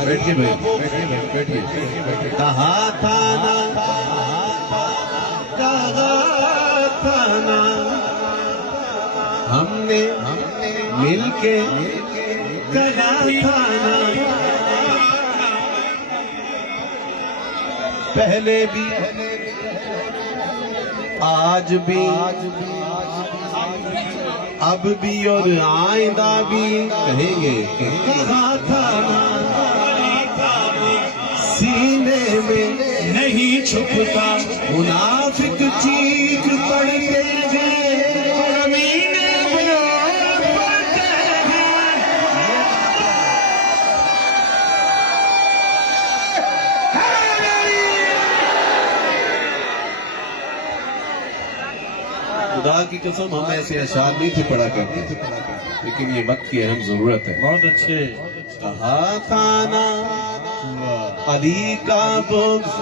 बैठिए बैठिए। कहा था ना हमने मिलके कहा था ना, पहले भी आज भी अब भी और आइंदा भी कहेंगे। कहा था ना सीने में नहीं छुपता, मुनाफिक चीख पड़ते हैं ज़मीने में पड़ते हैं। खुदा की कसम हम ऐसे अशार नहीं थे पढ़ा करते, लेकिन ये वक्त की अहम जरूरत है। बहुत अच्छे। कहा था ना अली का बुग़्ज़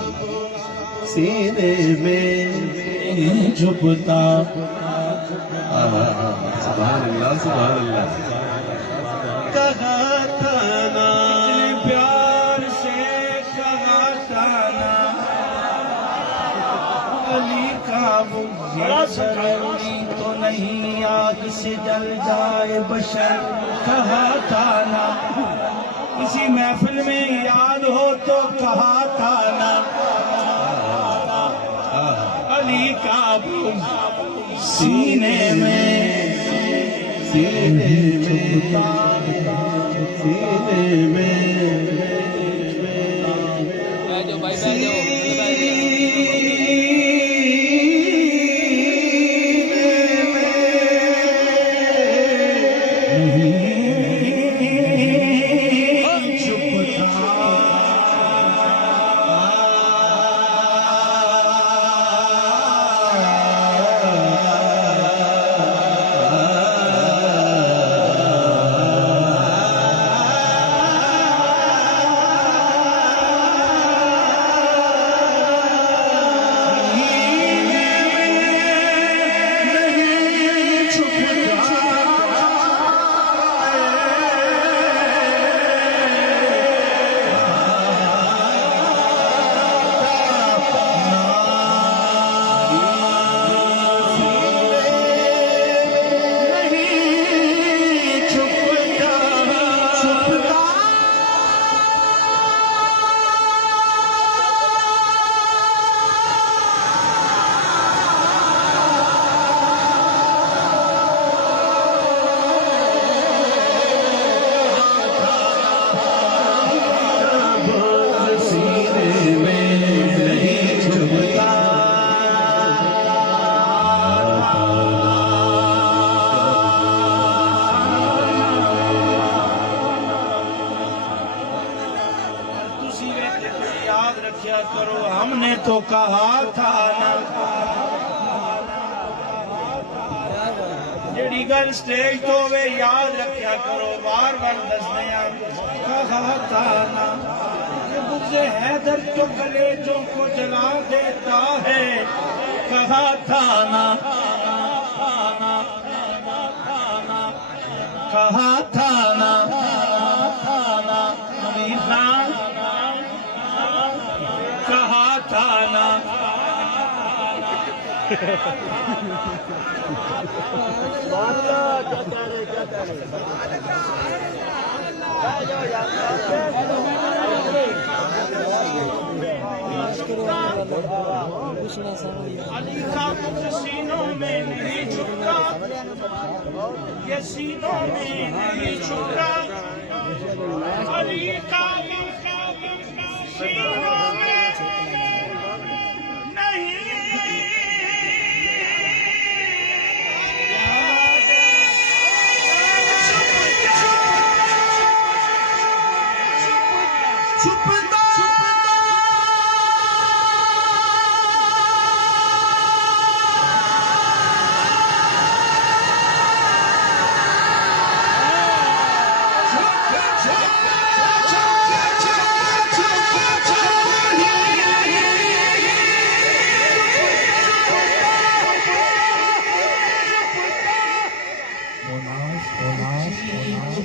सीने में झुकता। सुभान अल्लाह सुभान अल्लाह। कहा था ना प्यार से कहा था ना अली का बुग़्ज़ जरूरी तो नहीं, आग से जल जाए बशर। कहा था ना किसी महफिल में याद हो तो कहा था ना अली का बुग़्ज़ सीने में सीने में करो, हमने तो कहा था ना। जेड़ी गल स्टेज तो वे याद रखा करो, बार बार दसने कहा था ना। मुझे हैदर तो कलेजों को जला देता है। कहा था ना कहा था ना कहा था ना। अली का बुग़्ज़ सीनों में नहीं छुपता, ये सीनों में नहीं छुपता। अली का बुग़्ज़ सीनों में नहीं छुपता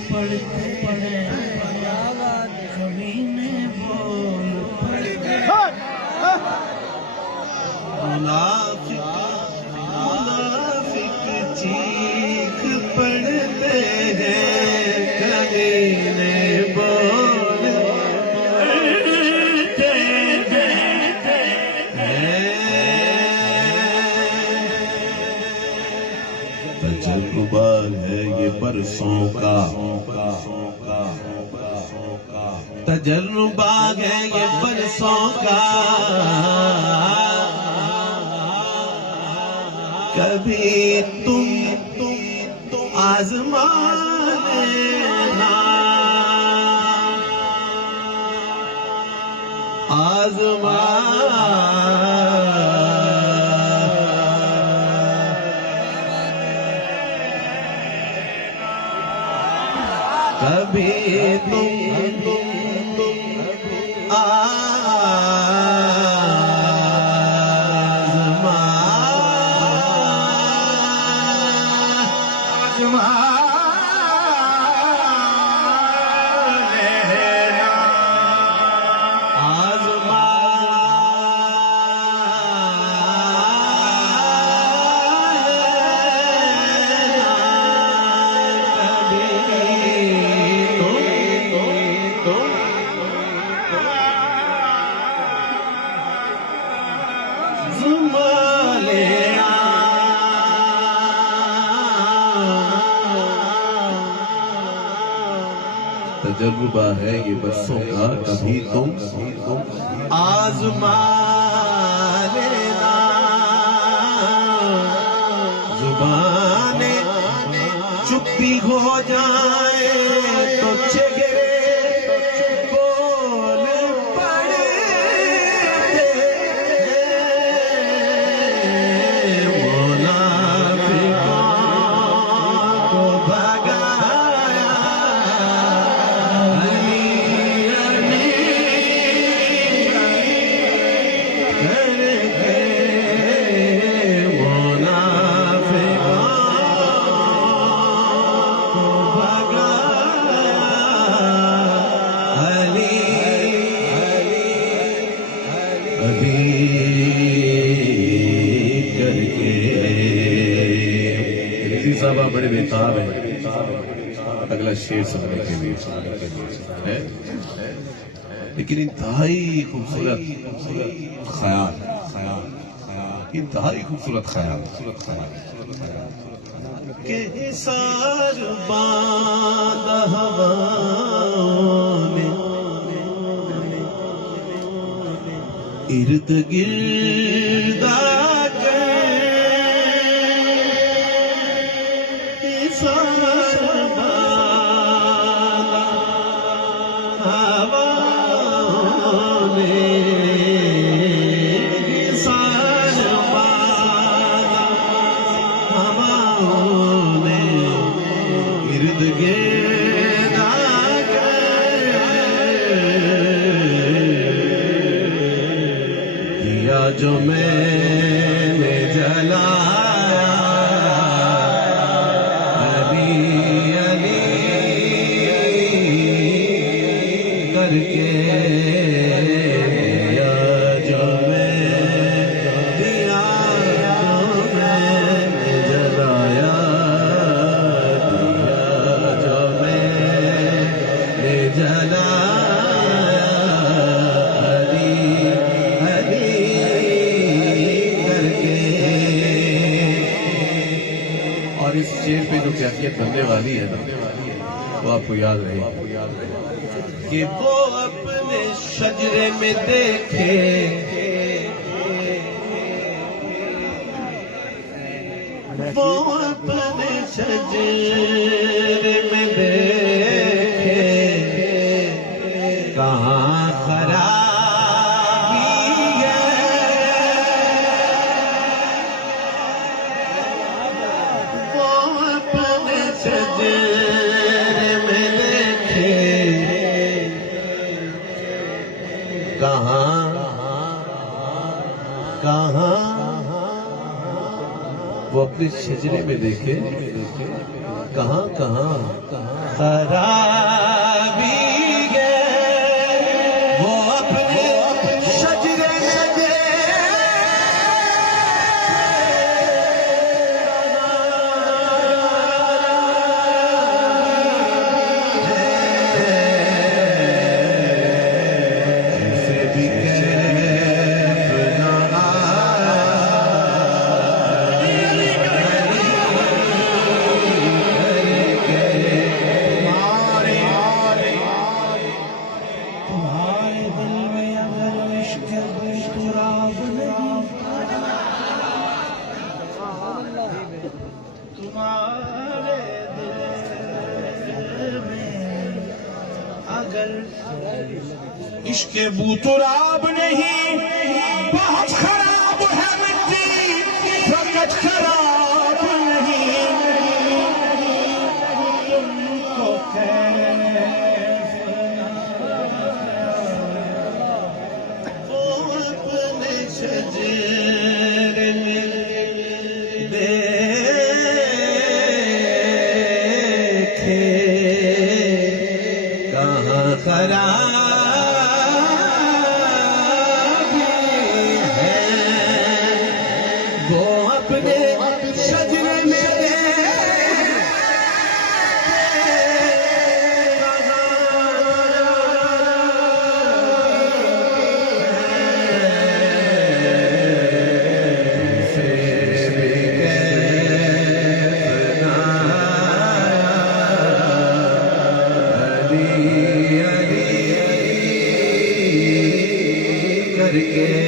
पढ़ते पढ़े कभी ने बोल पढ़े मुनाफिक चीख पढ़ते हैं कभी ने बोल पढ़ते हैं। तजुर्बा है ये बरसों का, तजुर्बा है ये बरसों का, कभी तुम आजमा लेना, आजमा कभी तुम आजमा लेना, आजमा तजुर्बा है ये बरसों का, कभी तुम आजमा लेना, जुबाने चुप्पी हो जाए तो चेहरे बोल पड़े, मुनाफिकों को भगाया साहब बड़े बेताब है अगला शेर सुनने के लिए है, लेकिन इंतहाई खूबसूरत ख्याल, इंतहाई खूबसूरत ख्याल के सार बांध हवाओं में इर्द गिर्द जो मैंने जलाया अली अली करके, दिया जो मैंने जलाया, दिया जो मैंने जलाया, और इस शेर पे जो कैफियत बनने वाली है ना, वो आपको याद रहे कि वो अपने शजरे में देखे वो अपने शजरे में देखे कहाँ अपने शजरे में देखे कहाँ कहाँ खराबी है, वो अपने शजरे में तुम्हारे दिल में अगर इश्क बूतुराब नहीं, बहुत खराब है मिट्टी, फकत खराब नहीं। तुमको वो अपने शजरे में कहाँ खराबी है, वो अपने शजरे में करके